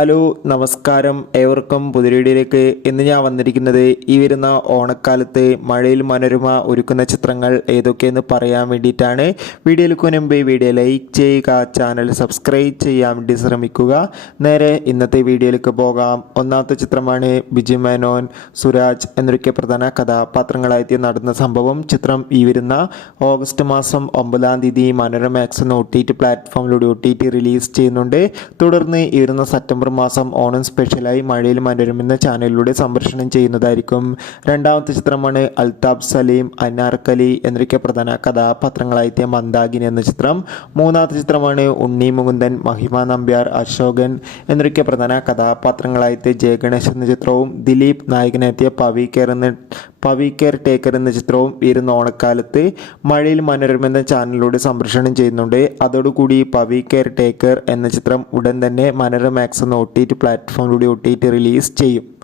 Hello നമസ്കാരം ഏവർക്കും പുതിരീടിയിലേക്ക് ഇന്ന് ഞാൻ വന്നിരിക്കുന്നത് ഈ വരുന്ന ഓണക്കാലത്ത് മഴയിൽ മനോരമ ഒരുക്കുന്ന ചിത്രങ്ങൾ ഏതൊക്കെയെന്ന് പറയാൻ വേണ്ടിയിട്ടാണ്. വീഡിയോയിലേക്ക് മുമ്പ് വീഡിയോ ലൈക്ക് ചെയ്യുക ചാനൽ സബ്സ്ക്രൈബ് ചെയ്യാൻ വേണ്ടി ശ്രമിക്കുക. നേരെ ഇന്നത്തെ വീഡിയോയിലേക്ക് പോകാം. ഒന്നാമത്തെ ചിത്രമാണ് ബിജു മേനോൻ സുരാജ് എന്നൊക്കെ പ്രധാന കഥാപാത്രങ്ങളായി നടന്ന സംഭവം. ചിത്രം ഈ വരുന്ന ഓഗസ്റ്റ് മാസം ഒമ്പതാം തീയതി മനോരമ ആക്സ് എന്ന ഒ ടി ടി പ്ലാറ്റ്ഫോമിലൂടെ ഒ ടി ടി റിലീസ് ചെയ്യുന്നുണ്ട്. തുടർന്ന് ഈ വരുന്ന സെപ്റ്റംബർ മാസം ഓണം സ്പെഷ്യലായി മഴയിൽ എന്ന ചാനലിലൂടെ സംപ്രേഷണം ചെയ്യുന്നതായിരിക്കും. രണ്ടാമത്തെ ചിത്രമാണ് അൽതാബ് സലീം അനാർക്കലി എന്നൊക്കെ പ്രധാന കഥാപാത്രങ്ങളായെത്തിയ മന്ദാഗിനി എന്ന ചിത്രം. മൂന്നാമത്തെ ചിത്രമാണ് ഉണ്ണി മുകുന്ദൻ മഹിമ നമ്പ്യാർ അശോകൻ എന്നൊക്കെ പ്രധാന കഥാപാത്രങ്ങളായെത്തിയ ജയഗണേശ് എന്ന ചിത്രവും ദിലീപ് നായകനെത്തിയ പവി കെയർ എന്ന പവി കെയർ ടേക്കർ എന്ന ചിത്രവും വരുന്ന ഓണക്കാലത്ത് മഴയിൽ മനോരമ എന്ന ചാനലിലൂടെ സംപ്രേഷണം ചെയ്യുന്നുണ്ട്. അതോടുകൂടി പവി കെയർ ടേക്കർ എന്ന ചിത്രം ഉടൻ തന്നെ മനോരമ മാക്സ് എന്ന ഒ ടി ടി പ്ലാറ്റ്ഫോമിലൂടെ ഒ ടി ടി റിലീസ് ചെയ്യും.